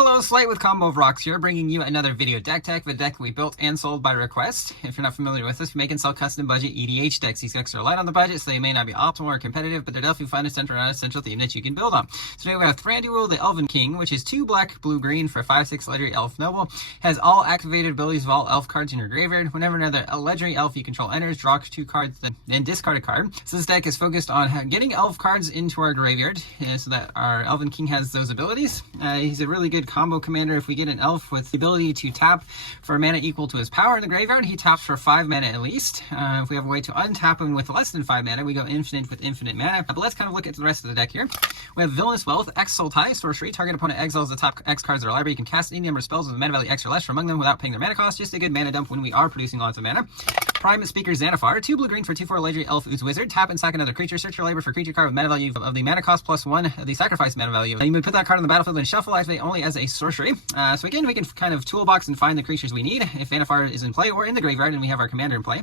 Hello, Slate with Combo of Rocks here, bringing you another video deck tech, the deck we built and sold by request. If you're not familiar with this, we make and sell custom budget EDH decks. These decks are light on the budget, so they may not be optimal or competitive, but they're definitely fun to center around a central theme that you can build on. So today we have Thranduil, the Elvenking, which is 2 black, blue, green for 5/6 legendary elf noble. Has all activated abilities of all elf cards in your graveyard. Whenever another legendary elf you control enters, draw 2 cards, then discard a card. So this deck is focused on getting elf cards into our graveyard, so that our Elvenking has those abilities. He's a really good combo commander. If we get an elf with the ability to tap for a mana equal to his power in the graveyard, he taps for 5 mana at least. If we have a way to untap him with less than 5 mana, we go infinite with infinite mana. But let's kind of look at the rest of the deck here. We have Villainous Wealth, X Sultai, sorcery. Target opponent exiles the top X cards of their library. You can cast any number of spells with a mana value X or less from among them without paying their mana cost. Just a good mana dump when we are producing lots of mana. Prime Speaker Xanathar, 2 blue-green for 2/4 legendary elf Ooze Wizard. Tap and sack another creature. Search your library for creature card with mana value of the mana cost plus 1 of the sacrifice mana value. You may put that card on the battlefield and shuffle, activate only as a sorcery. So again, we can kind of toolbox and find the creatures we need if Xanathar is in play or in the graveyard and we have our commander in play.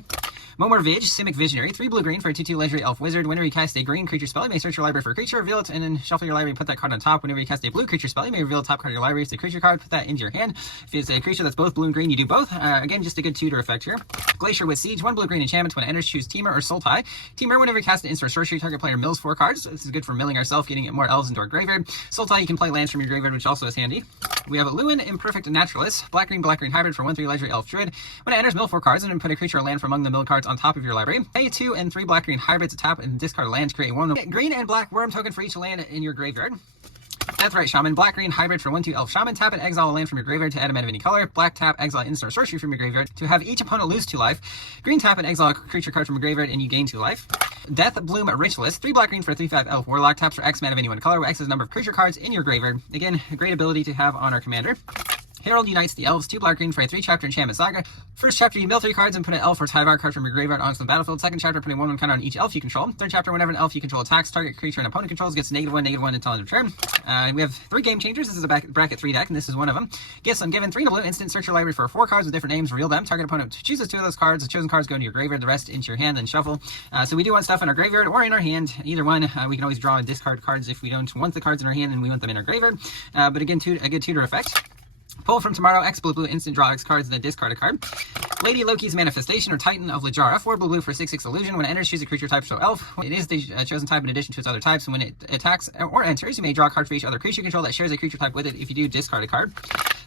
Momor Vig, Simic Visionary, 3 blue-green for a 2/2 legendary elf wizard. Whenever you cast a green creature spell, you may search your library for a creature, reveal it, and then shuffle your library and put that card on top. Whenever you cast a blue creature spell, you may reveal the top card of your library. If it's a creature card, put that into your hand. If it's a creature that's both blue and green, you do both. Again, just a good tutor effect here. Glacier with Siege, 1 blue-green enchantment. When it enters, choose Teamer or Sultai. Teamer, whenever you cast an instant or sorcery, target player mills 4 cards. This is good for milling ourselves, getting more elves into our graveyard. Sultai, you can play lands from your graveyard, which also is handy. We have a Lewin, Imperfect Naturalist, black-green hybrid for 1/3 legendary elf druid. When it enters, mill 4 cards and then put a creature or land from among the milled cards on top of your library. Pay 2 and 3 black-green hybrids to tap and discard a land to create 1 green and black worm token for each land in your graveyard. Deathrite Shaman, black-green hybrid for 1/2 elf shaman. Tap and exile a land from your graveyard to add a mana of any color. Black tap, exile instant or sorcery from your graveyard to have each opponent lose 2 life. Green tap and exile a creature card from your graveyard and you gain 2 life. Death Bloom Ritualist, 3 black-green for a 3/5 elf warlock. Taps for X mana of any one color, where X is the number of creature cards in your graveyard. Again, a great ability to have on our commander. Herald Unites the Elves, 2 black-green for a 3-chapter enchantment saga. First chapter, you mill 3 cards and put an elf or Tyvar card from your graveyard onto the battlefield. Second chapter, putting 1/1 counter on each elf you control. Third chapter, whenever an elf you control attacks, target creature an opponent controls gets -1/-1 until end of turn. We have 3 game changers. This is a bracket 3 deck, and this is one of them. Gifts ungiven, 3 in a blue instant. Search your library for 4 cards with different names, reveal them. Target opponent chooses 2 of those cards. The chosen cards go into your graveyard, the rest into your hand, then shuffle. So we do want stuff in our graveyard or in our hand, either one. We can always draw and discard cards if we don't want the cards in our hand and we want them in our graveyard. But again, a good tutor effect. Pull from tomorrow, X blue, instant draw X cards, and then discard a card. Lady Loki's Manifestation, or Titan of Littjara, 4 blue for 6/6 illusion. When it enters, choose a creature type, so elf. It is the chosen type in addition to its other types. And when it attacks or enters, you may draw a card for each other creature control that shares a creature type with it. If you do, discard a card.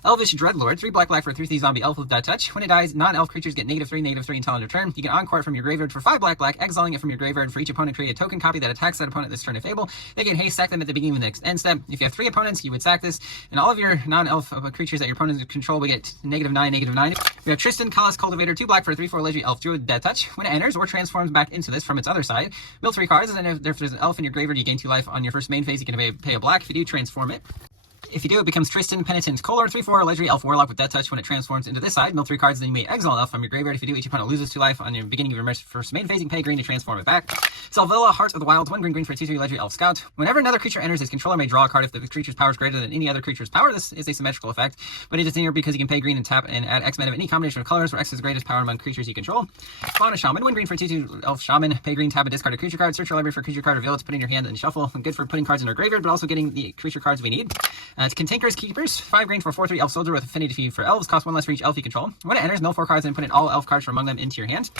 Elvish Dreadlord, 3 black for a 3/3 zombie elf with death touch. When it dies, non-elf creatures get -3/-3 until end of turn. You can encore it from your graveyard for 5 black, exiling it from your graveyard. For each opponent, create a token copy that attacks that opponent this turn if able. They can haste sack them at the beginning of the next end step. If you have 3 opponents, you would sack this, and all of your non-elf creatures that your opponents control will get -9/-9. We have Tristan, Callous Cultivator, 2 black for a 3/4 legendary elf druid death touch. When it enters or transforms back into this from its other side, mill 3 cards, and if there's an elf in your graveyard, you gain 2 life on your first main phase. You can pay a black. If you do, transform it. If you do, it becomes Tristan, Penitent, Kolar, 3/4 legendary elf warlock with death touch. When it transforms into this side, mill 3 cards, then you may exile an elf from your graveyard. If you do, each opponent loses 2 life on your beginning of your first main phase. You can pay green to transform it back. Selvilla, Heart of the Wild, 1 green for a 2/3 legendary elf scout. Whenever another creature enters, its controller may draw a card if the creature's power is greater than any other creature's power. This is a symmetrical effect, but it is in here because you can pay green and tap and add X mana of any combination of colors where X is the greatest power among creatures you control. Fauna Shaman, 1 green for a 2/2 elf shaman. Pay green, tap and discard a creature card. Search your library for a creature card, reveal it, put it in your hand, and shuffle. Good for putting cards in our graveyard, but also getting the creature cards we need. It's Cantankerous Keepers, 5 green for a 4/3 elf soldier with affinity for elves. Cost 1 less for each elf you control. When it enters, mill 4 cards and put in all elf cards from among them into your hand.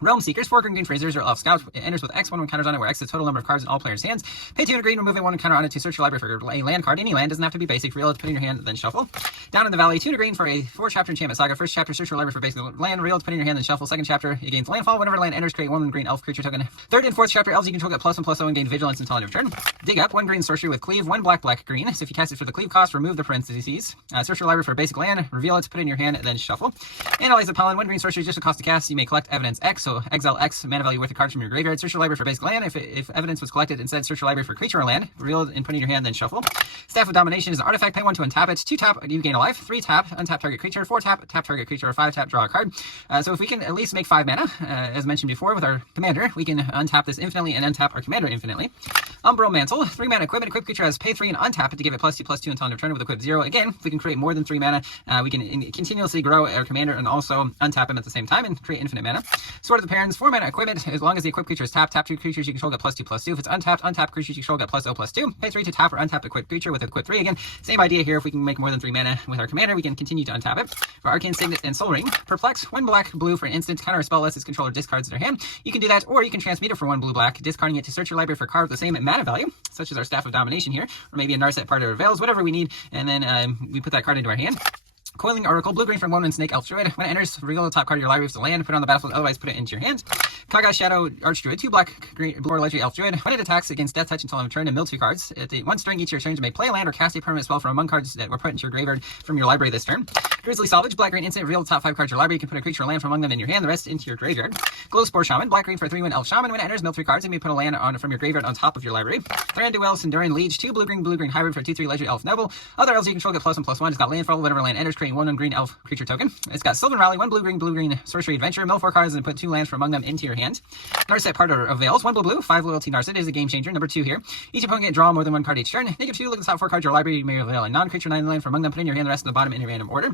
Realm Seekers, 4 green for a 0/0 elf scout. It enters with X 1/1 counters on it, where X is the total number of cards in all players' hands. Pay 2 and a green, remove a 1 counter on it to search your library for a land card. Any land doesn't have to be basic. Reel it, put it in your hand, then shuffle. Down in the Valley, 2 and a green for a 4-chapter enchantment saga. First chapter, search your library for basic land. Reel it, put it in your hand, then shuffle. Second chapter, it gains landfall. Whenever land enters, create 1 green elf creature token. Third and fourth chapter, elves you control get +1/+0 and gain vigilance until end of turn. Dig Up, 1 green sorcery with cleave, 1 black green. So if you cast it for the cleave cost, remove the parentheses. Search your library for a basic land. Reveal it, put it in your hand, then shuffle. Analyze the Pollen, 1 green sorcery, just a cost to cast. You may collect evidence X, so exile X mana value worth of cards from your graveyard. Search your library for basic land. If evidence was collected, instead search your library for creature or land. Reveal it and put it in your hand, then shuffle. Staff of Domination is an artifact. Pay 1 to untap it. 2 tap, you gain a life. 3 tap, untap target creature. 4 tap, tap target creature. Or 5 tap, draw a card. So if we can at least make 5 mana, as mentioned before with our commander, we can untap this infinitely and untap our commander infinitely. Umbral Mantle, 3 mana equipment. Equip creature has pay 3 and untap it to give it +2/+2 until end of turn with equip 0. Again, if we can create more than 3 mana, we can continuously grow our commander and also untap him at the same time and create infinite mana. Sword of Cards of Parents, 4 mana equipment. As long as the equipped creature is tapped, tap 2 creatures you control get +2/+2. If it's untapped, untapped creatures you control get +0/+2. Pay 3 to tap or untap equipped creature with equip 3. Again, same idea here. If we can make more than 3 mana with our commander, we can continue to untap it. For Arcane Signet and Soul Ring, Perplex, 1 black, blue for an instant, counter a spell unless its controller discards their hand. You can do that, or you can transmute it for 1 blue black, discarding it to search your library for a card with the same mana value, such as our Staff of Domination here, or maybe a Narset part of Veils, whatever we need, and then we put that card into our hand. Coiling Oracle, blue-green from 1/1 Snake Elf Druid. When it enters, reveal the top card of your library if it's a land, put it on the battlefield, otherwise put it into your hand. Kaga Shadow Archdruid, 2 black, green, blue or legendary Elf Druid. When it attacks against Death Touch until end of turn, and mill 2 cards. Once during each of your turns, you may play a land or cast a permanent spell from among cards that were put into your graveyard from your library this turn. Grizzly Salvage, black-green instant, reveal the top 5 cards of your library. You can put a creature or land from among them in your hand, the rest into your graveyard. Glowspore Shaman, black-green for a 3/1 Elf Shaman. When it enters, mill 3 cards, and you may put a land from your graveyard on top of your library. Thranduil, Sindarin Liege, 2 blue-green hybrid for a 2/3 legendary Elf Noble. Other elves you control get +1/+1. It's got landfall, whenever land enters, creating 1/1 green elf creature token. It's got Sylvan Rally, 1 blue-green sorcery adventure. Mill 4 cards and put 2 lands from among them into your hand. Narset part of Veils, 1 blue, 5 loyalty Narset is a game changer. Number 2 here. Each opponent can draw more than 1 card each turn. -2, look at the top 4 cards of your library. You may reveal a non-creature 9 land from among them, put in your hand, the rest in the bottom in a random order.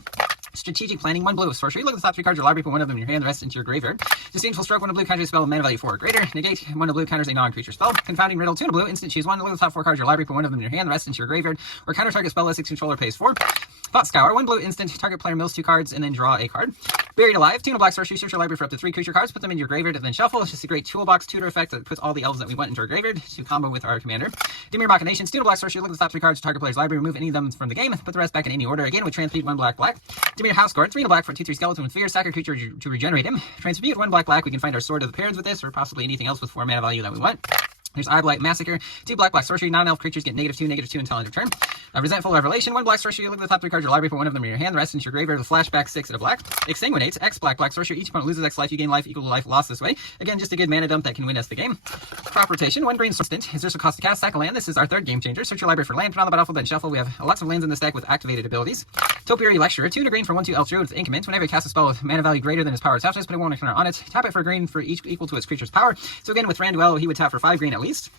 Strategic Planning, 1 blue sorcery. Look at the top 3 cards of your library, put 1 of them in your hand, the rest into your graveyard. Disdainful Stroke, 1 blue counters a spell with mana value 4 or greater. Negate, 1 blue counters a non-creature spell. Confounding Riddle, 2 blue, instant choose 1. Look at the top 4 cards of your library, put 1 of them in your hand, the rest into your graveyard. Or counter target spell unless its controller pays 4. Thought Scour, 1 blue instant, target player mills 2 cards and then draw a card. Buried Alive, 2 black sorcery, search your library for up to 3 creature cards, put them in your graveyard and then shuffle. It's just a great toolbox tutor effect that puts all the elves that we want into our graveyard to combo with our commander. Dimir Machinations, 2 black sorcery, look at the top 3 cards of target player's library, remove any of them from the game, put the rest back in any order. Again, we transmute 1 black. Dimir House Guard, 3 black for 2/3 skeleton with fear, sack a creature to regenerate him. Transmute 1 black, we can find our Sword of the Parents with this, or possibly anything else with 4 mana value that we want. There's Eyeblight Massacre, 2 black sorcery, non-elf creatures get -2 until end of turn. Resentful Revelation, 1 black sorcery, look at the top 3 cards of your library, put 1 of them in your hand, the rest into your graveyard with flashback 6 and a black. Exsanguinate, X black sorcery, each opponent loses X life, you gain life equal to life lost this way. Again, just a good mana dump that can win us the game. Crop Rotation, 1 green instant, is also cost to cast, sack a land, this is our 3rd game changer. Search your library for land, put on the battlefield, then shuffle. We have lots of lands in this deck with activated abilities. Topiary Lecturer, 2 green for 1/2 Elf Druid with Increment. Whenever you cast a spell with mana value greater than its power toughness, put 1 counter on it. Tap it for green for each equal to its creature's power. So again, with Thranduil, he would tap for 5 green at least.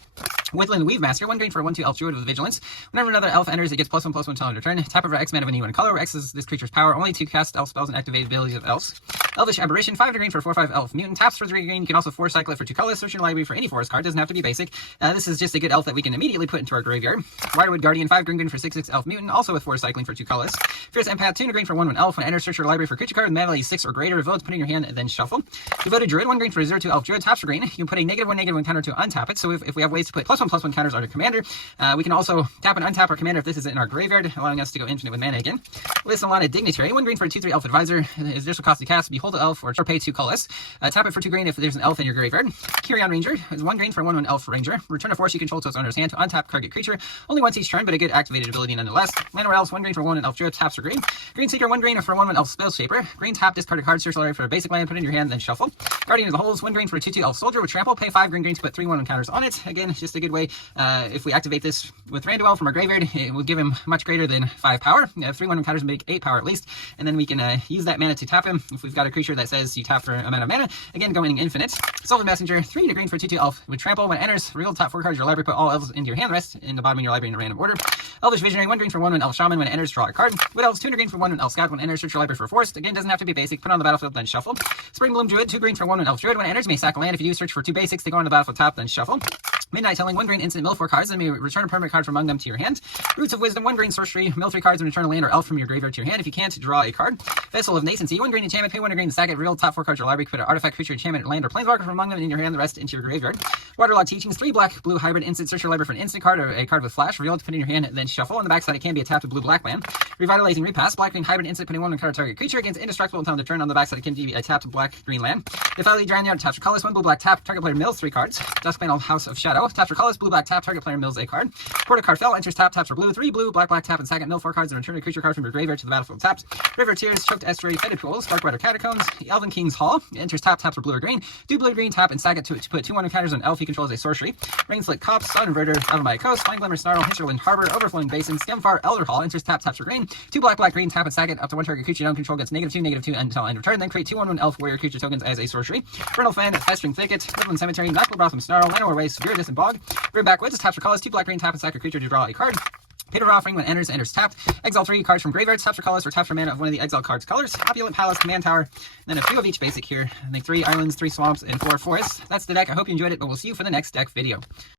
Woodland Weave Master, 1 green for 1/2 Elf Druid with Vigilance. Whenever another elf enters, it gets +1/+1 until end of turn. Tap it for X mana of any one color, where X is this creature's power, only to cast elf spells and activate abilities of elves. Elvish Aberration, 5 green for 4/5 Elf Mutant. Taps for 3 green. You can also 4 cycle it for 2 colors. Search your library for any forest card. Doesn't have to be basic. This is just a good elf that we can immediately put into our graveyard. Wirewood Guardian, 5 green for 6/6 Elf Mutant, also with 4 cycling for 2 colors. Fierce Empath, 2 green for 1/1 Elf. When enter, search your library for creature card with mana value 6 or greater. Vote, put in your hand, and then shuffle. Devoted Druid, 1 green for 0/2 Elf Druid. Taps for green. You can put a -1/-1 counter to untap it. So if we have ways to put +1/+1 counters on our commander, we can also tap and untap our commander if this is in our graveyard, allowing us to go infinite with mana again. Lissalana Dignitary, 1 green for a 2/3 Elf Advisor. Is additional cost to cast, behold the elf, or pay 2 colors. Tap it for 2 green if there's an elf in your graveyard. Kyrion Ranger is 1 green for 1/1 Elf Ranger. Return a force you control to its owner's hand to untap target creature. Only once each turn, but a good activated ability nonetheless. Land or Elves, 1 green for 1/1 Elf Druid. Taps for green. Green Seeker, 1 green for 1/1 Elf Spell Shaper. Green tap, discard a card, search library for a basic land, put it in your hand, then shuffle. Guardian of the Holes, 1 green for a 2/2 Elf Soldier with Trample. Pay 5 green to put 3/1 counters on it. Again, just a good way. If we activate this with Thranduil from our graveyard, it will give him much greater than 5 power. 3/1 counters make 8 power at least, and then we can use that mana to tap him. If we've got a creature that says you tap for amount of mana, again going infinite. Sylvan Messenger, 3 green for 2/2 Elf with Trample. When it enters, reveal the top 4 cards of your library, put all elves into your hand, the rest in the bottom of your library in a random order. Elvish Visionary, 1 green for 1/1 Elf Shaman. When it enters, draw a card. Wood Elves, 2 green for 1/1 Elf Scout. When it enters, search your library for a forest. Again, doesn't have to be basic. Put on the battlefield, then shuffle. Spring Bloom Druid, 2 green for 1/1 Elf Druid. When it enters, you may sack a land. If you do, search for 2 basics. They go on the battlefield, tap, then shuffle. Midnight Telling, 1 green instant, mill 4 cards, then you may return a permanent card from among them to your hand. Roots of Wisdom, 1 green sorcery, mill 3 cards and return a land or elf from your graveyard to your hand. If you can't, draw a card. Vessel of Nascency, 1 green enchantment, pay 1 green to sack it, reveal the top 4 cards of your library, put an artifact, creature, enchantment, land, or planeswalker from among them in your hand, the rest into your graveyard. Waterlogged Teachings, 3 black, blue hybrid instant, search your library for an instant card or a card with flash, reveal it to put in your hand, then shuffle. On the backside, it can be a tapped blue-black land. Revitalizing Repass, black green hybrid instant, putting 1 card target creature against indestructible until end of turn. On the backside, it can be a tapped black-green land. Defiling Drownyard, taps for colors, 1 blue-black tap, target player mills 3 cards. Duskmantle House of Shadow, taps for colors, blue-black tap, target player mills a card. Port of Carfell, enters tap, taps for blue, 3 blue, black tap, and sack it, mill 4 cards and return a creature card from your graveyard to the battlefield tapped. River Tears, Choked Estuary, Fetid Pools, Darkwater Catacombs, Elvenking's Hall, enters tap, taps for blue or green, 2 blue or green tap, and sack it to put 2/1 counters on elf he controls a sorcery. Rainslit Copse, Sun Inverter, Elvenmire Coast, Flying Glimmer Snarl, Hinterland Harbor, Overflowing Basin, Skemfar, Elder Hall, enters tap, taps for green, 2 black green tap, and sack it up to 1 target creature you don't control gets -2/-2 until end of turn, then create 2/1 elf warrior creature tokens as a sorcery. Vernal Fan, Festering Thicket, Woodland Cemetery, Knuckle Brotham Snarl, Llanowar Waste, Viridis and Bog, Grim Backwoods, taps for colors, 2 black green tap, and sack a creature to draw a card. Tutor Offering, when enters tapped. Exile 3 cards from graveyards, taps for colors, or taps for mana of one of the exile cards' colors. Opulent Palace, Command Tower, and then a few of each basic here. I think 3 islands, 3 swamps, and 4 forests. That's the deck. I hope you enjoyed it, but we'll see you for the next deck video.